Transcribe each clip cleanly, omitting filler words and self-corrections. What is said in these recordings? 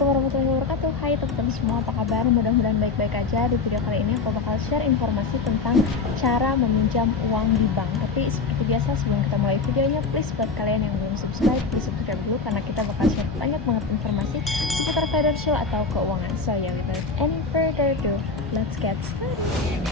Assalamualaikum warahmatullahi wabarakatuh. Hai teman-teman semua, apa kabar? Mudah-mudahan baik-baik aja. Di video kali ini aku bakal share informasi tentang cara meminjam uang di bank. Tapi seperti biasa, sebelum kita mulai videonya, please buat kalian yang belum subscribe, please subscribe dulu karena kita bakal share banyak banget informasi seputar financial atau keuangan. So yeah, without any further ado, let's get started.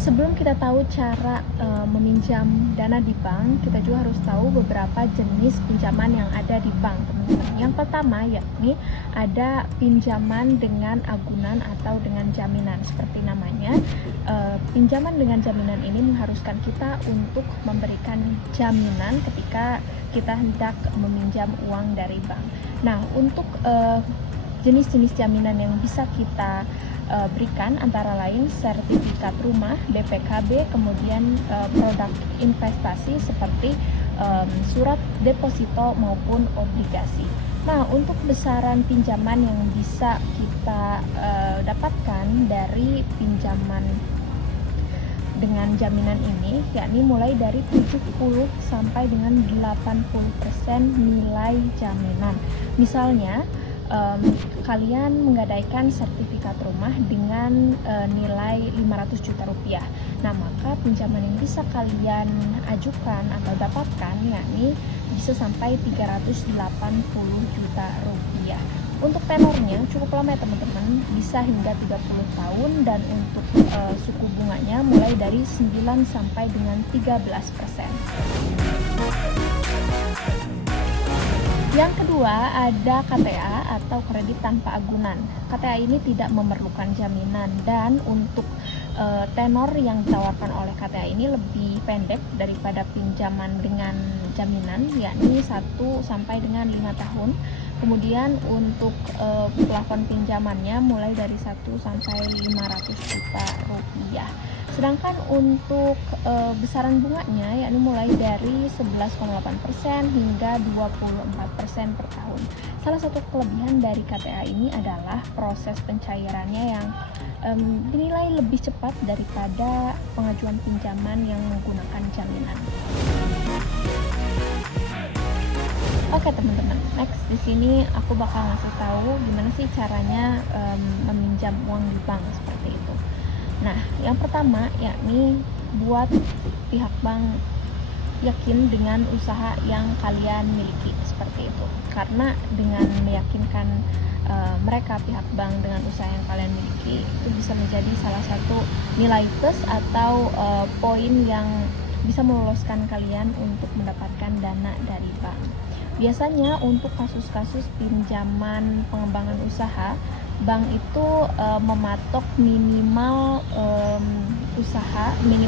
Sebelum kita tahu cara meminjam dana di bank, kita juga harus tahu beberapa jenis pinjaman yang ada di bank, teman-teman. Yang pertama yakni ada pinjaman dengan agunan atau dengan jaminan. Seperti namanya, pinjaman dengan jaminan ini mengharuskan kita untuk memberikan jaminan ketika kita hendak meminjam uang dari bank. Nah, untuk jenis-jenis jaminan yang bisa kita berikan antara lain sertifikat rumah, BPKB, kemudian produk investasi seperti surat deposito maupun obligasi. Nah, untuk besaran pinjaman yang bisa kita dapatkan dari pinjaman dengan jaminan ini, yakni mulai dari 70 sampai dengan 80% nilai jaminan. Misalnya, kalian menggadaikan sertifikat rumah dengan nilai 500 juta rupiah. Nah, maka pinjaman yang bisa kalian ajukan atau dapatkan yakni bisa sampai 380 juta rupiah. Untuk tenornya cukup lama ya teman-teman, bisa hingga 30 tahun dan untuk suku bunganya mulai dari 9 sampai dengan 13%. Yang kedua ada KTA atau kredit tanpa agunan. KTA ini tidak memerlukan jaminan dan untuk tenor yang ditawarkan oleh KTA ini lebih pendek daripada pinjaman dengan jaminan, yakni 1 sampai dengan 5 tahun. Kemudian untuk plafon pinjamannya mulai dari 1 sampai 500 juta rupiah. Sedangkan untuk besaran bunganya yakni mulai dari 11,8% hingga 24% per tahun. Salah satu kelebihan dari KTA ini adalah proses pencairannya yang dinilai lebih cepat daripada pengajuan pinjaman yang menggunakan jaminan. Oke teman-teman, next di sini aku bakal ngasih tahu gimana sih caranya meminjam uang di bank seperti itu. Nah, yang pertama yakni buat pihak bank yakin dengan usaha yang kalian miliki seperti itu. Karena dengan meyakinkan mereka pihak bank dengan usaha yang kalian miliki itu bisa menjadi salah satu nilai plus atau poin yang bisa meloloskan kalian untuk mendapatkan dana dari bank. Biasanya untuk kasus-kasus pinjaman pengembangan usaha, bank itu mematok minimal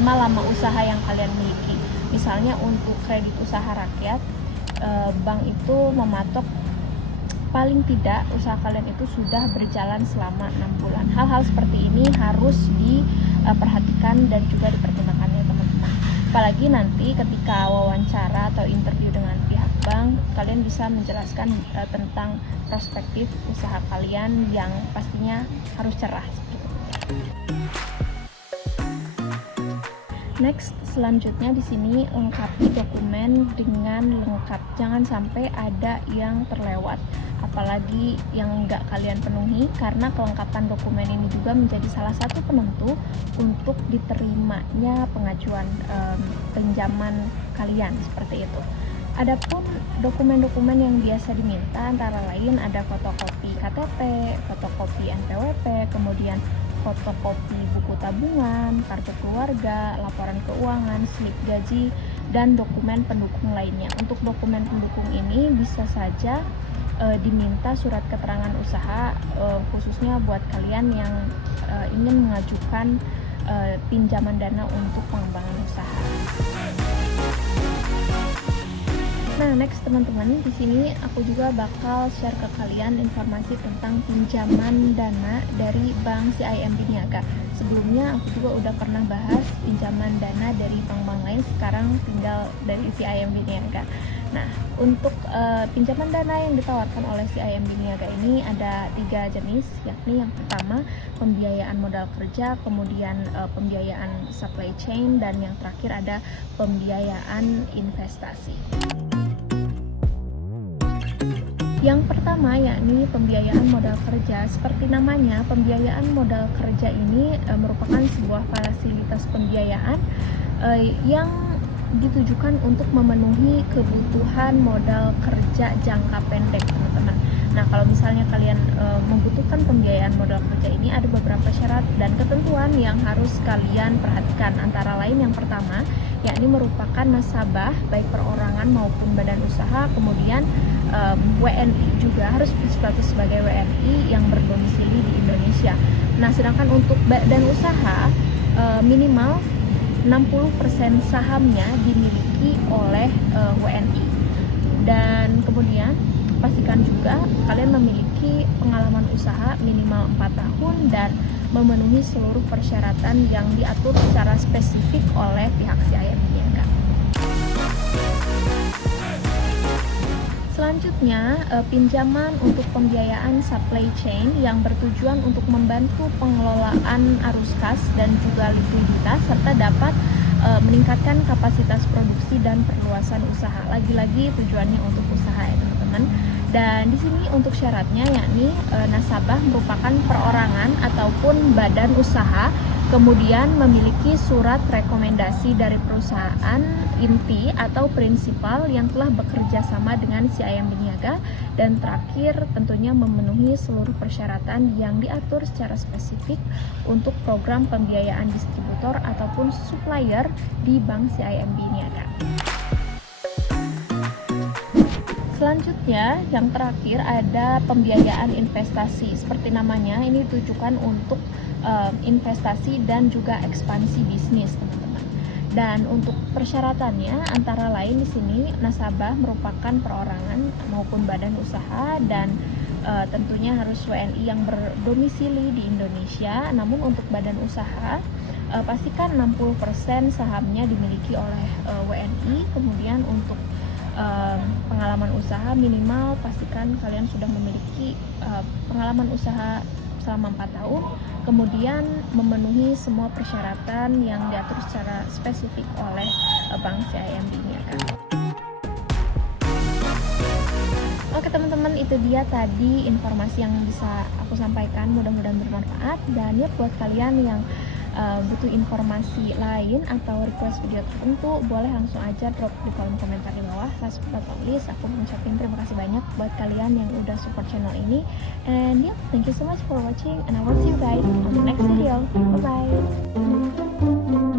lama usaha yang kalian miliki. Misalnya untuk kredit usaha rakyat, bank itu mematok paling tidak usaha kalian itu sudah berjalan selama 6 bulan. Hal-hal seperti ini harus diperhatikan dan juga dipertimbangkan ya teman-teman. Apalagi nanti ketika wawancara atau interview dengan pihak bank, kalian bisa menjelaskan tentang perspektif usaha kalian yang pastinya harus cerah seperti itu. Next, selanjutnya di sini lengkapi dokumen dengan lengkap. Jangan sampai ada yang terlewat, apalagi yang nggak kalian penuhi, karena kelengkapan dokumen ini juga menjadi salah satu penentu untuk diterimanya pengajuan pinjaman kalian seperti itu. Adapun dokumen-dokumen yang biasa diminta antara lain ada fotokopi KTP, fotokopi NPWP, kemudian fotokopi buku tabungan, kartu keluarga, laporan keuangan, slip gaji, dan dokumen pendukung lainnya. Untuk dokumen pendukung ini bisa saja diminta surat keterangan usaha, khususnya buat kalian yang ingin mengajukan pinjaman dana untuk pengembangan usaha. Nah, next teman-teman, di sini aku juga bakal share ke kalian informasi tentang pinjaman dana dari Bank CIMB Niaga. Sebelumnya aku juga udah pernah bahas pinjaman dana dari bank-bank lain, sekarang tinggal dari CIMB Niaga. Nah, untuk pinjaman dana yang ditawarkan oleh CIMB Niaga ini ada 3 jenis, yakni yang pertama pembiayaan modal kerja, kemudian pembiayaan supply chain, dan yang terakhir ada pembiayaan investasi. Yang pertama yakni pembiayaan modal kerja. Seperti namanya, pembiayaan modal kerja ini merupakan sebuah fasilitas pembiayaan yang ditujukan untuk memenuhi kebutuhan modal kerja jangka pendek, teman-teman. Nah, kalau misalnya kalian membutuhkan pembiayaan modal kerja ini, ada beberapa syarat dan ketentuan yang harus kalian perhatikan. Antara lain yang pertama, yakni merupakan nasabah baik perorangan maupun badan usaha, kemudian WNI juga harus berstatus sebagai WNI yang berdomisili di Indonesia. Nah, sedangkan untuk badan usaha minimal 60% sahamnya dimiliki oleh WNI. Dan kemudian pastikan juga kalian memiliki pengalaman usaha minimal 4 tahun dan memenuhi seluruh persyaratan yang diatur secara spesifik oleh pihak CIMB Niaga. Selanjutnya, pinjaman untuk pembiayaan supply chain yang bertujuan untuk membantu pengelolaan arus kas dan juga likuiditas serta dapat meningkatkan kapasitas produksi dan perluasan usaha. Lagi-lagi tujuannya untuk usaha ya teman-teman. Dan di sini untuk syaratnya yakni nasabah merupakan perorangan ataupun badan usaha, kemudian memiliki surat rekomendasi dari perusahaan inti atau prinsipal yang telah bekerja sama dengan CIMB Niaga, dan terakhir tentunya memenuhi seluruh persyaratan yang diatur secara spesifik untuk program pembiayaan distributor ataupun supplier di Bank CIMB Niaga. Selanjutnya, yang terakhir ada pembiayaan investasi. Seperti namanya, ini ditujukan untuk investasi dan juga ekspansi bisnis, teman-teman. Dan untuk persyaratannya antara lain di sini nasabah merupakan perorangan maupun badan usaha dan tentunya harus WNI yang berdomisili di Indonesia. Namun untuk badan usaha pastikan 60% sahamnya dimiliki oleh WNI. Kemudian untuk pengalaman usaha minimal pastikan kalian sudah memiliki pengalaman usaha selama 4 tahun, kemudian memenuhi semua persyaratan yang diatur secara spesifik oleh Bank CIMB Niaga. Oke teman-teman, itu dia tadi informasi yang bisa aku sampaikan, mudah-mudahan bermanfaat. Dan ya buat kalian yang butuh informasi lain atau request video tertentu, boleh langsung aja drop di kolom komentar di bawah. Last but not least, aku mengucapkan terima kasih banyak buat kalian yang udah support channel ini. And yeah, thank you so much for watching and I will see you guys on the next video. Bye bye.